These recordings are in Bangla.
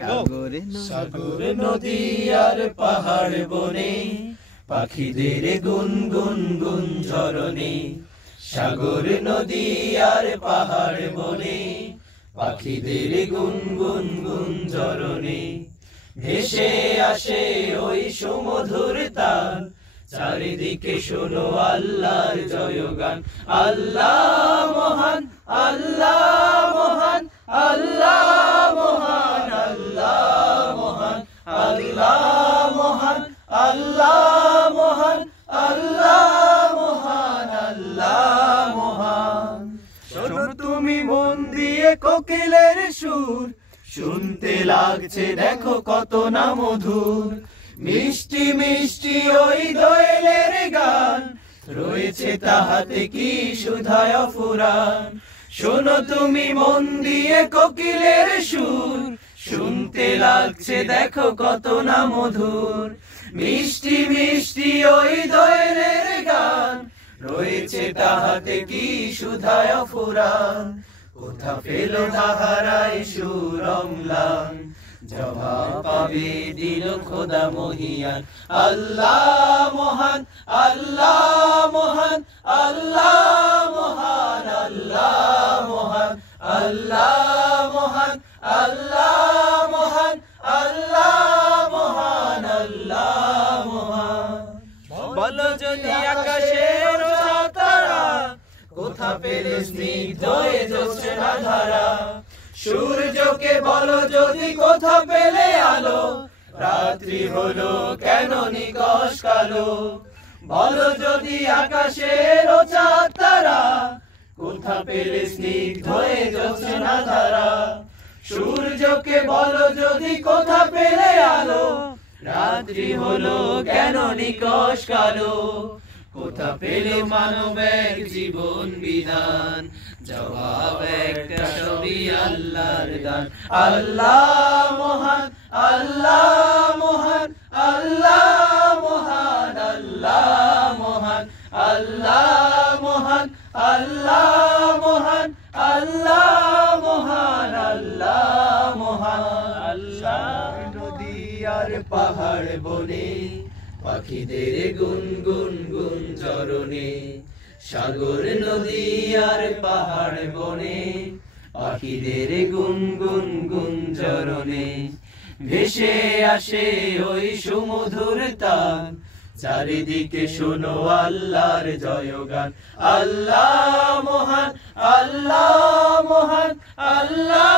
সাগর নদী আর পাহাড় বনে পাখিদের গুনগুন গুন ঝরনে। সাগর নদী আর পাহাড় বনে পাখিদের গুনগুন গুন ঝরনে। ভেসে আসে ওই সুমধুর তান, চারিদিকে শোনো আল্লাহর জয়গান। আল্লাহ মহান, আল্লাহ মহান, আল্লাহ মহান, আল্লাহ মহান, আল্লাহ মহান, আল্লাহ মহান, আল্লাহ মহান, আল্লাহ মহান। শোনো তুমি মন দিয়ে কোকিলের সুর, শুনতে লাগছে দেখো কত না মধুর। মিষ্টি মিষ্টি ওই দোয়েলের গান, রয়েছে তাহাতে কি সুধায় ফুরান। শোনো তুমি মন দিয়ে কোকিলের সুর, শুনতে লাগছে দেখো কত না মধুর। মিষ্টি মিষ্টি ওই দোয়েলের গান, রয়েছে তাহাতে কি সুধায় ফুরান। কোথা পেল তাহারায় সুর অম্লান, জবাব পাবে দিল খোদা মহিয়ান। আল্লাহ মহান, আল্লাহ মহান, আল্লাহ মহান, আল্লাহ মহান, আল্লাহ মহান, আল্লাহ মহান, আল্লাহ মহান, আল্লাহ মহান। বলো যদি আকাশের তারা, কোথা পেলে স্নিগ্ধ এ জ্যোৎস্না ধারা। সূর্যকে বলো যদি কোথা পেলে আলো, রাত্রি হলো কেন নিকষ কালো। বলো যদি আকাশের চাঁদ তারা, কোথা পেলে স্নিগ্ধ এ জ্যোৎস্না ধারা। সূর্যকে বলো যদি কোথা পেলে আলো, রাত্রি হলো কেন নিকষ কালো। কোথা পেলে মানবের জীবন বিধান, জবাব একটা সবই আল্লাহর দান। আল্লাহ মহান, আল্লাহ মহান, আল্লাহ মহান, আল্লাহ মহান, আল্লাহ মহান, আল্লাহ মহান, আল্লাহ মহান, আল্লাহ মহান। আল্লাহ নদী আর পাহাড় বনে পাখিদের গুনগুন গুন ঝরনে। সাগর নদী আর পাহাড় বনে পাখিদের গুনগুন গুন ঝরনে। ভেসে আসে ওই সুমধুর তান, চারিদিকে শোনো আল্লাহর জয়গান। আল্লাহ মহান, আল্লাহ মহান, আল্লাহ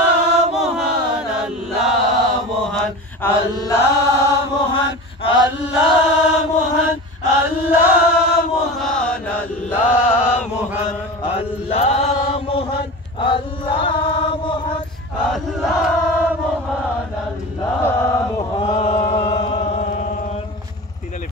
মহান, আল্লাহ মহান, আল্লাহ মহান, আল্লাহ মহান, আল্লাহ মহান, আল্লাহ মহান, আল্লাহ মহান, আল্লাহ মহান, আল্লাহ